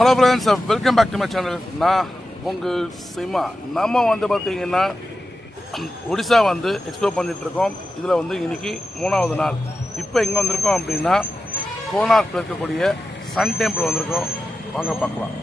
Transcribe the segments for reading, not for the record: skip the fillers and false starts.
Hello friends, welcome back to my channel. நான் உங்கள் சிமா. நம்ம பார்த்தீங்கன்னா ஒடிசா எக்ஸ்ப்ளோர் பண்ணிகிட்ருக்கோம். இதில் இன்றைக்கி 3வது நாள். இப்போ எங்கே வந்திருக்கோம் அப்படின்னா கோனார்க்கில் இருக்கக்கூடிய சன் டெம்பிள் வந்திருக்கோம். வாங்க பார்க்கலாம்.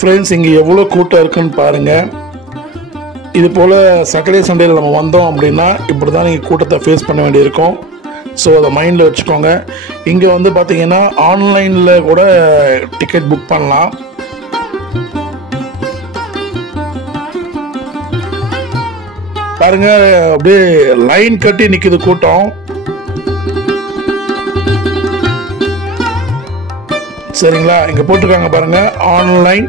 ஃப்ரெண்ட்ஸ், இங்கே எவ்வளோ கூட்டம் இருக்குன்னு பாருங்கள். இது போல் சாட்டர்டே சண்டேயில் நம்ம வந்தோம் அப்படின்னா இப்படி தான் நீங்கள் கூட்டத்தை ஃபேஸ் பண்ண வேண்டியிருக்கும். ஸோ அதை மைண்டில் வச்சுக்கோங்க. இங்கே பார்த்தீங்கன்னா ஆன்லைனில் கூட டிக்கெட் புக் பண்ணலாம். பாருங்க, அப்படியே லைன் கட்டி நிற்கிது கூட்டம். சரிங்களா, இங்கே போட்டிருக்காங்க பாருங்க, ஆன்லைன்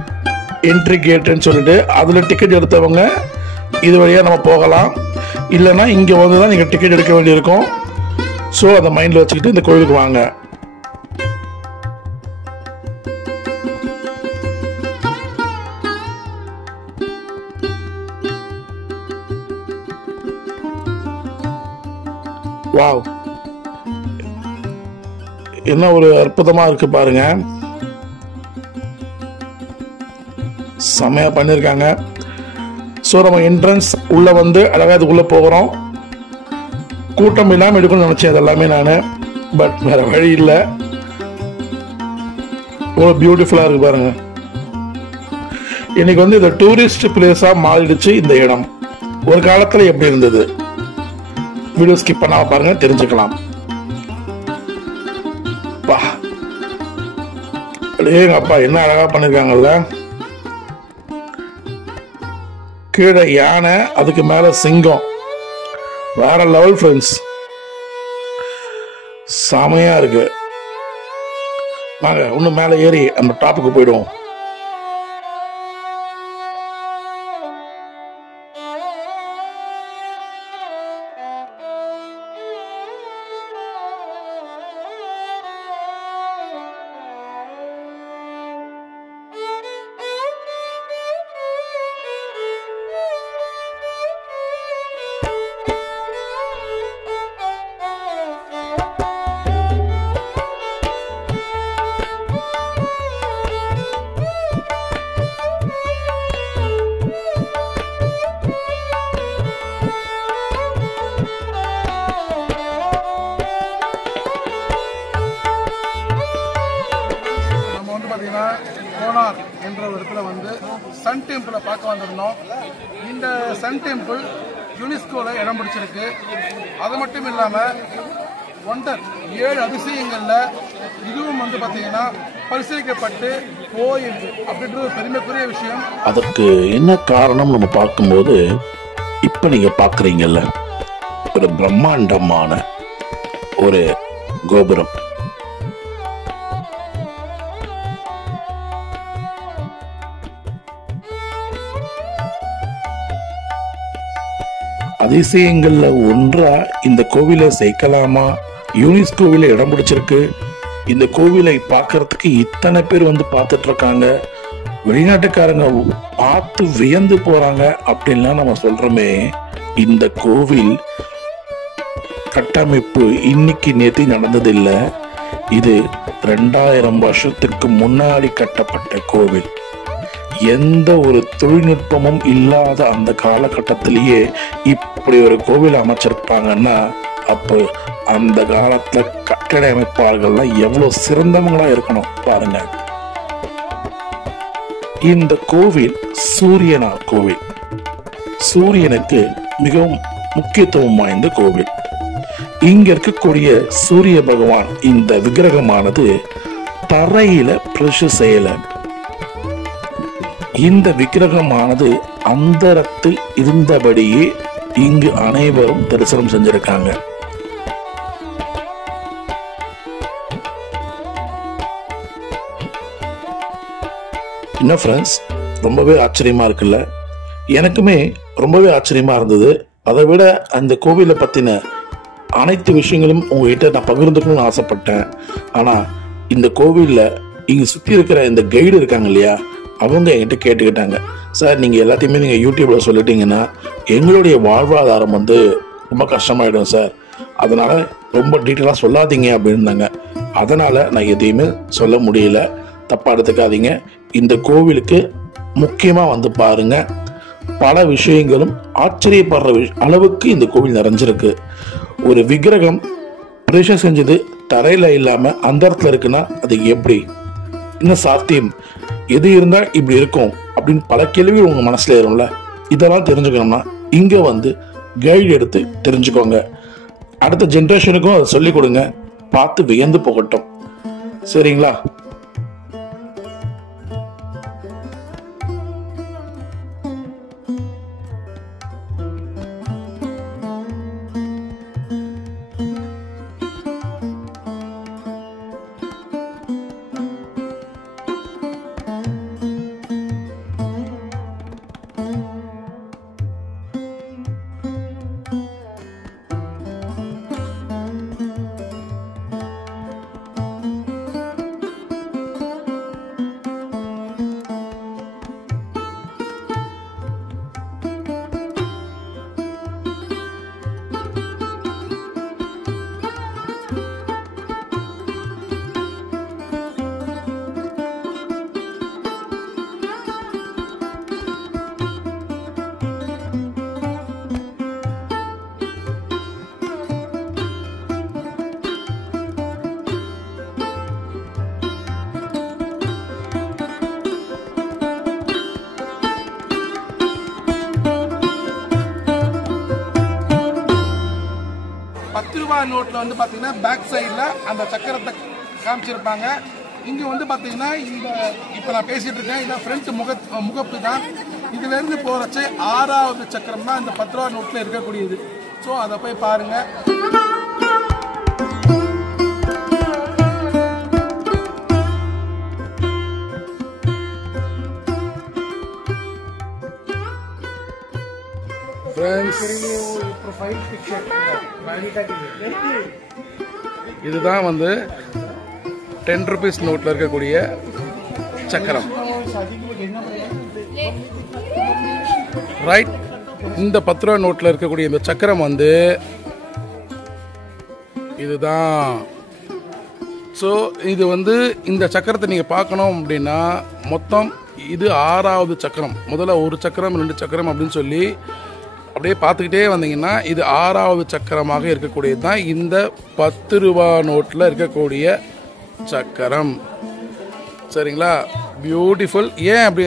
என்ட்ரி கேட்டுன்னு சொல்லிட்டு. அதில் டிக்கெட் எடுத்தவங்க இது வழியாக நம்ம போகலாம். இல்லைன்னா இங்கே வந்து தான் நீங்கள் டிக்கெட் எடுக்க வேண்டியிருக்கும். ஸோ அதை மைண்டில் வச்சுக்கிட்டு இந்த கோயிலுக்கு வாங்க. வாவ், என்ன ஒரு அற்புதமா இருக்கு பாருங்க. செமையா பண்ணிருக்காங்க. ஸோ நம்ம என்ட்ரன்ஸ் உள்ள அழகா இதுக்குள்ள போகிறோம். கூட்டம் இல்லாமல் எடுக்கணும்னு நினைச்சேன் அதெல்லாமே நான். பட் வேற வழி இல்லை. இவ்வளோ பியூட்டிஃபுல்லா இருக்கு பாருங்க. இன்னைக்கு இந்த டூரிஸ்ட் பிளேஸா மாறிடுச்சு இந்த இடம். ஒரு காலத்துல எப்படி இருந்தது? வீடியோ ஸ்கிப் பண்ணாம பாருங்க, தெரிஞ்சுக்கலாம். எங்க அப்பா என்ன அழகா பண்ணிருக்காங்கல்ல. கீழே யானை, அதுக்கு மேல சிங்கம். வேற லெவல் ஃப்ரெண்ட்ஸ், செமையா இருக்கு. வாங்க இன்னும் மேல ஏறி அந்த டாப்புக்கு போயிடுவோம். கோனார் என்ற ஒரு இடத்துல சன் டெம்பிளை பார்க்க வந்திருந்தோம். இந்த சன் டெம்பிள் யுனெஸ்கோல இடம் பிடிச்சிருக்கு. அது மட்டும் இல்லாம ஒண்டர் 7 அதிசயங்கள்ல இதுவும் பார்த்தீங்கன்னா பரிசீலிக்கப்பட்டு போயிருக்கு அப்படின்ற ஒரு பெருமைக்குரிய விஷயம். அதற்கு என்ன காரணம் நம்ம பார்க்கும்போது, இப்ப நீங்க பாக்குறீங்கல்ல, ஒரு பிரம்மாண்டமான ஒரு கோபுரம். அதிசயங்கள்ல ஒன்றா இந்த கோவிலை சேர்க்கலாமா? யுனெஸ்கோவில இடம் பிடிச்சிருக்கு. இந்த கோவிலை பார்க்கறதுக்கு இத்தனை பேர் பார்த்துட்டு இருக்காங்க. வெளிநாட்டுக்காரங்க பார்த்து வியந்து போறாங்க அப்படின்லாம் நம்ம சொல்றோமே. இந்த கோவில் கட்டமைப்பு இன்னைக்கு நேற்று நடந்ததில்லை. இது 2000 வருஷத்துக்கு முன்னாடி கட்டப்பட்ட கோவில். எந்த ஒரு தொழில்நுட்பமும் இல்லாத அந்த காலகட்டத்திலேயே இப்படி ஒரு கோவில் அமைச்சிருப்பாங்கன்னா அப்போ அந்த காலத்துல கட்டட அமைப்பாளர்கள்லாம் எவ்வளவு சிறந்தவங்களா இருக்கணும் பாருங்க. இந்த கோவில் சூரியனார் கோவில். சூரியனுக்கு மிகவும் முக்கியத்துவம் வாய்ந்த கோவில். இங்க இருக்கக்கூடிய சூரிய பகவான் இந்த விக்கிரகமானது தரையில பிரஷு செய்யல. இந்த விக்கிரகமானது அந்தரத்தில் இருந்தபடியே இங்கு அனைவரும் தரிசனம் செஞ்சிருக்காங்க. என்ன ஃப்ரெண்ட்ஸ், ரொம்பவே ஆச்சரியமா இருக்குல்ல? எனக்குமே ரொம்பவே ஆச்சரியமா இருந்தது. அதை விட அந்த கோவிலை பத்தின அனைத்து விஷயங்களும் உங்ககிட்ட நான் பகிர்ந்துக்கணும்னு ஆசைப்பட்டேன். ஆனா இந்த கோவில்ல இங்கே சுற்றி இருக்கிற இந்த கைடு இருக்காங்க இல்லையா, அவங்க என்கிட்ட கேட்டுக்கிட்டாங்க, சார் நீங்கள் எல்லாத்தையுமே நீங்கள் யூடியூப்பில் சொல்லிட்டீங்கன்னா எங்களுடைய வாழ்வாதாரம் வந்து ரொம்ப கஷ்டமாயிடும் சார், அதனால் ரொம்ப டீட்டெயிலாக சொல்லாதீங்க அப்படின்னாங்க. அதனால் நான் எதையுமே சொல்ல முடியல, தப்பாக எடுத்துக்காதீங்க. இந்த கோவிலுக்கு முக்கியமாக வந்து பாருங்க, பல விஷயங்களும் ஆச்சரியப்படுற அளவுக்கு இந்த கோவில் நிறைஞ்சிருக்கு. ஒரு விக்கிரகம் பிரதிஷ்டை செஞ்சது தரையில இல்லாம அந்த இடத்துல இருக்குன்னா அது எப்படி, இன்னும் சாத்தியம், எது இருந்தா இப்படி இருக்கும் அப்படின்னு பல கேள்விகள் உங்க மனசுல ஏறும்ல. இதெல்லாம் தெரிஞ்சுக்கணும்னா இங்க வந்து கைடு எடுத்து தெரிஞ்சுக்கோங்க. அடுத்த ஜெனரேஷனுக்கும் அதை சொல்லிக் கொடுங்க, பார்த்து வியந்து போகட்டும். சரிங்களா? நோட்ல வந்து பாத்தீங்கன்னா பேக் சைட்ல அந்த சக்கரத்தை காமிச்சிருப்பாங்க. இங்க வந்து பாத்தீங்கன்னா இந்த இப்ப நான் பேசிட்டு இருக்கேன், இந்த ஃப்ரண்ட் முகப்பு தான். இதுல இருந்து போறச்சு 6வது சக்கரம் தான் இந்த 10 ரூபா நோட்ல இருக்கக்கூடியது. ஸோ அதை போய் பாருங்க. இதுதான் வந்து 10 ரூபீஸ் நோட்ல இருக்கக்கூடிய சக்கரம். ரைட், இந்த 10 ரூபா நோட்ல இருக்கக்கூடிய இந்த சக்கரம் வந்து இதுதான். ஸோ இது வந்து இந்த சக்கரத்தை நீங்க பார்க்கணும் அப்படின்னா மொத்தம் இது 6வது சக்கரம். முதல்ல 1 சக்கரம் 2 சக்கரம் அப்படின்னு சொல்லி அப்படியே பார்த்துக்கிட்டே வந்தீங்கன்னா இது 6வது சக்கரமாக இருக்கக்கூடியது தான் இந்த 10 ரூபா நோட்டில் இருக்கக்கூடிய சக்கரம். சரிங்களா? பியூட்டிஃபுல். ஏன் அப்படி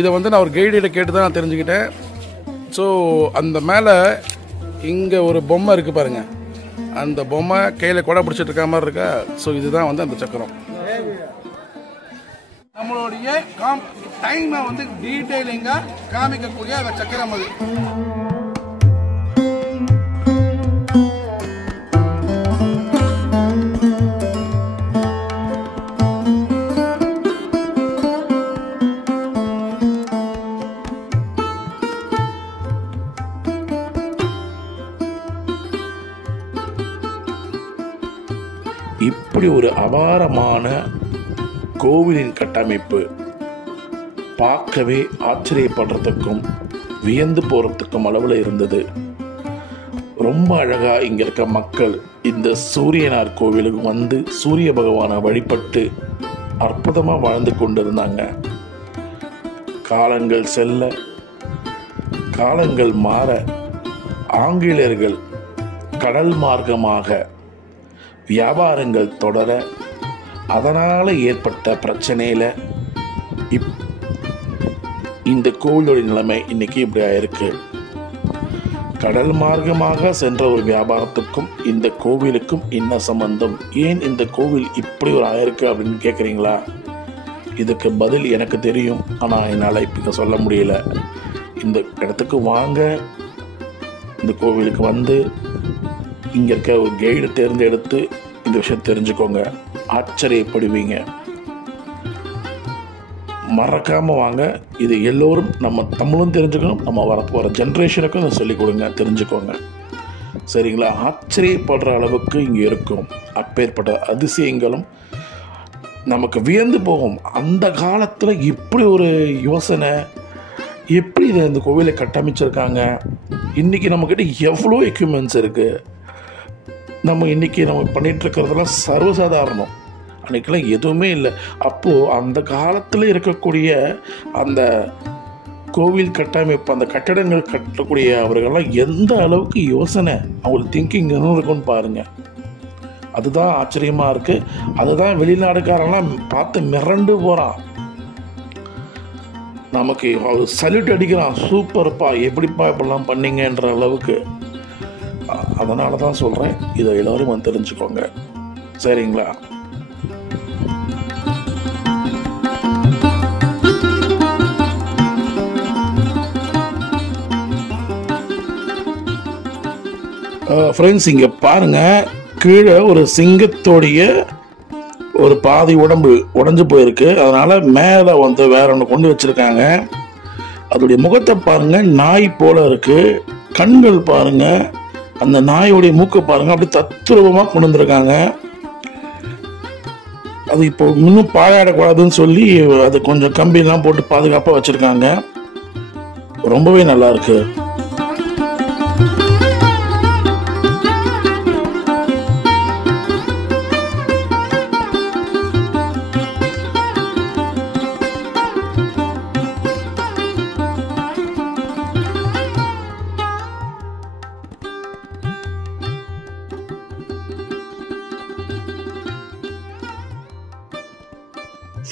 இதை வந்து நான் ஒரு கைடிட்ட கேட்டு தான் நான் தெரிஞ்சுக்கிட்டேன். ஸோ அந்த மேலே இங்கே ஒரு பொம்மை இருக்குது பாருங்க, அந்த பொம்மை கையில் கொடை பிடிச்சிட்டு இருக்க மாதிரி இருக்கா. ஸோ இதுதான் வந்து அந்த சக்கரம். நம்மளுடைய டைமை வந்து டீட்டெயிலிங்காக காமிக்கக்கூடிய அந்த சக்கரம் அது. இப்படி ஒரு அபாரமான கோவிலின் கட்டமைப்பு பார்க்கவே ஆச்சரியப்படுறதுக்கும் வியந்து போறதுக்கும் அளவில் இருந்தது. ரொம்ப அழகா இங்க இருக்க மக்கள் இந்த சூரியனார் கோவிலுக்கு வந்து சூரிய பகவானை வழிபட்டு அற்புதமா வாழ்ந்து கொண்டிருந்தாங்க. காலங்கள் செல்ல காலங்கள் மாற ஆங்கிலேயர்கள் கடல் மார்க்கமாக வியாபாரங்கள் தொடர அதனால ஏற்பட்ட பிரச்சனையில இந்த கோவிலுடைய நிலைமை இன்னைக்கு இப்படி ஆயிருக்கு. கடல் மார்க்கமாக சென்ற ஒரு வியாபாரத்துக்கும் இந்த கோவிலுக்கும் என்ன சம்பந்தம், ஏன் இந்த கோவில் இப்படி ஒரு ஆயிருக்கு அப்படின்னு கேட்குறீங்களா? இதுக்கு பதில் எனக்கு தெரியும், ஆனால் என்னால் இப்போ சொல்ல முடியல. இந்த இடத்துக்கு வாங்க, இந்த கோவிலுக்கு வந்து இங்கே இருக்க ஒரு கைடு தேர்ந்தெடுத்து இந்த விஷயம் தெரிஞ்சுக்கோங்க, ஆச்சரியப்படுவீங்க. மறக்காமல் வாங்க. இது எல்லோரும் நம்ம தமிழும் தெரிஞ்சுக்கணும், நம்ம வர ஜென்ரேஷனுக்கும் இதை சொல்லிக் கொடுங்க, தெரிஞ்சுக்கோங்க. சரிங்களா? ஆச்சரியப்படுற அளவுக்கு இங்கே இருக்கும். அப்பேற்பட்ட அதிசயங்களும் நமக்கு வியந்து போகும். அந்த காலத்தில் இப்படி ஒரு யோசனை, எப்படி இதை இந்த கோவிலை கட்டமைச்சிருக்காங்க. இன்றைக்கி நம்மக்கிட்ட எவ்வளோ எக்யூப்மெண்ட்ஸ் இருக்குது. நம்ம இன்றைக்கி நம்ம பண்ணிகிட்ருக்கிறதெல்லாம் சர்வசாதாரணம். அன்றைக்கெல்லாம் எதுவுமே இல்லை. அப்போது அந்த காலத்தில் இருக்கக்கூடிய அந்த கோவில் கட்டமைப்பு, அந்த கட்டடங்கள் கட்டக்கூடிய அவர்கள்லாம் எந்த அளவுக்கு யோசனை, அவங்களுக்கு திங்கிங் இருக்குன்னு பாருங்கள். அதுதான் ஆச்சரியமாக இருக்குது. அதுதான் வெளிநாடுக்காரெல்லாம் பார்த்து மிரண்டு போகிறான். நமக்கு அவர் சல்யூட் அடிக்கிறான், சூப்பர்ப்பா, எப்படிப்பா இப்படிலாம் பண்ணீங்கன்ற அளவுக்கு. அதனால தான் சொல்கிறேன், இதை எல்லோரும் வந்து தெரிஞ்சுக்கோங்க, சரிங்களா? ஃப்ரெண்ட்ஸ், இங்கே பாருங்கள், கீழே ஒரு சிங்கத்தோடைய ஒரு பாதி உடம்பு உடஞ்சி போயிருக்கு. அதனால் மேலே வந்து வேற ஒன்று கொண்டு வச்சுருக்காங்க. அதோடைய முகத்தை பாருங்கள், நாய் போல இருக்குது. கண்கள் பாருங்கள், அந்த நாயோடைய மூக்கை பாருங்கள், அப்படி தத்ரூபமாக கொண்டு வந்திருக்காங்க. அது இப்போ இன்னும் பாழாடக்கூடாதுன்னு சொல்லி அது கொஞ்சம் கம்பியெல்லாம் போட்டு பாதுகாப்பாக வச்சுருக்காங்க. ரொம்பவே நல்லா இருக்கு.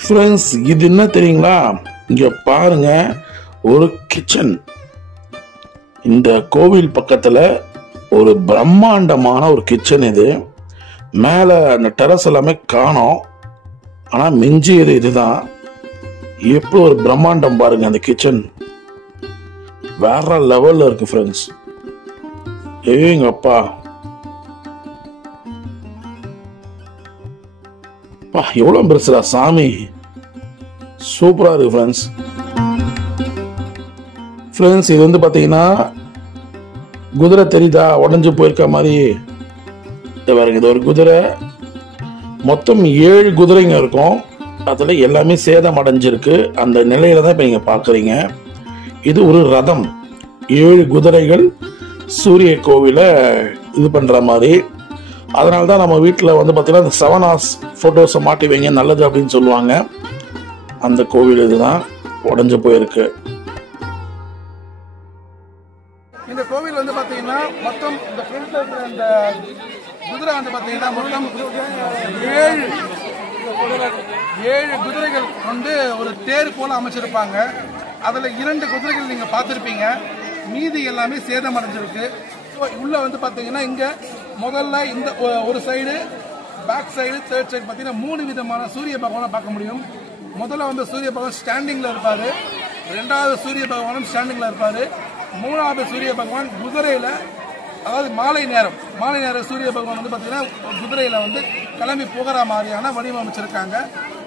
ஃப்ரெண்ட்ஸ், இது என்ன தெரியுங்களா? இங்க பாருங்க, ஒரு கிச்சன். இந்த கோவில் பக்கத்துல ஒரு பிரம்மாண்டமான ஒரு கிச்சன். இது மேல அந்த டெரஸ் எல்லாமே காணோம், ஆனா மிஞ்சியது இதுதான். எப்படி ஒரு பிரம்மாண்டம் பாருங்க. அந்த கிச்சன் வேற லெவல்ல இருக்கு ஃப்ரெண்ட்ஸ். ஏங்க அப்பா, எவ்வளவு பெருசுடா சாமி, சூப்பரா இருக்கு ஃப்ரெண்ட்ஸ். ஃப்ரெண்ட்ஸ், இது வந்து பாத்தீங்கன்னா குதிரை தெரியுதா, உடஞ்சு போயிருக்க மாதிரி. இது ஒரு குதிரை. மொத்தம் 7 குதிரைங்க இருக்கும். அதுல எல்லாமே சேதம் அடைஞ்சிருக்கு. அந்த நிலையில தான் இப்ப நீங்க பாக்குறீங்க. இது ஒரு ரதம். 7 குதிரைகள் சூரிய கோவில இது பண்ற மாதிரி. அதனால தான் நம்ம வீட்டில் வந்து பார்த்தீங்கன்னா இந்த 7 hours ஃபோட்டோஸை மாட்டி வைங்க, நல்லது அப்படின்னு சொல்லுவாங்க. அந்த கோவில் இதுதான் உடஞ்சு போயிருக்கு. இந்த கோவில் வந்து பார்த்தீங்கன்னா மொத்தம் இந்த ஃப்ரண்ட்ல இருக்கிற இந்த குதிரை வந்து பார்த்தீங்கன்னா மொத்தம் 7 குதிரைகள் வந்து ஒரு தேர் போல அமைச்சிருப்பாங்க. அதில் 2 குதிரைகள் நீங்கள் பார்த்துருப்பீங்க. மீதி எல்லாமே சேதம் அடைஞ்சிருக்கு. உள்ள வந்து பாத்தீங்கன்னா இங்க முதல்ல இந்த ஒரு side, back side, third side பாத்தீங்கன்னா 3 விதமான சூரிய பகவானை பார்க்க முடியும். முதல்ல வந்து சூரிய பகவான் ஸ்டாண்டிங்ல இருப்பாரு, 2வது சூரிய பகவானும் ஸ்டாண்டிங்ல இருப்பாரு, 3வது சூரிய பகவான் குதிரையில, அதாவது மாலை நேரம் சூரிய பகவான் வந்து பாத்தீங்கன்னா குதிரையில வந்து கிளம்பி போகிற மாதிரியான வடிவமைச்சிருக்காங்க.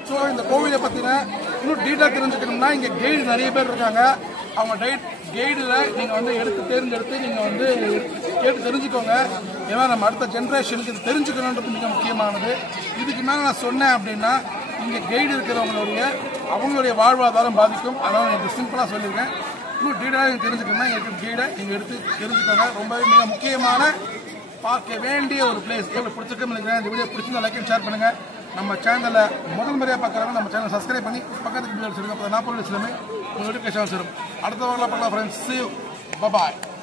ஸோ இந்த கோவிலை பத்தின இன்னும் டீட்டெயில் தெரிஞ்சுக்கணும்னா இங்க கைடு நிறைய பேர் இருக்காங்க. அவங்க கைடில் நீங்கள் வந்து தேர்ந்தெடுத்து நீங்கள் வந்து கேட்டு தெரிஞ்சுக்கோங்க. ஏன்னா நம்ம அடுத்த ஜென்ரேஷனுக்கு இது தெரிஞ்சுக்கணுன்றது மிக முக்கியமானது. இதுக்கு மேலே நான் சொன்னேன் அப்படின்னா இங்கே கைடு அவங்களுடைய வாழ்வாதாரம் பாதிக்கும். அதனால் எனக்கு சிம்பிளாக சொல்லியிருக்கேன். இன்னும் டீட்டெயிலாக நீங்கள் தெரிஞ்சுக்கணும்னா எங்களுக்கு கைடை நீங்கள் எடுத்து தெரிஞ்சுக்கோங்க. ரொம்பவே மிக முக்கியமான பார்க்க வேண்டிய ஒரு பிளேஸ். எப்படி பிடிச்சிருக்குன்னு நினைக்கிறேன். இந்த வீடியோ பிடிச்சிருந்தா லைக் அண்ட் ஷேர் பண்ணுங்கள். நம்ம சேனலை முதல் முறையாக பார்க்குறவங்க நம்ம சேனலை சப்ஸ்கிரைப் பண்ணி பக்கத்துக்கு பில் வச்சுருங்க. அப்போ 40 நிமிஷமே நோட்டிஃபிகேஷன் வரும். அடுத்த வாரம் பார்க்கலாம் friends. See you. Bye bye.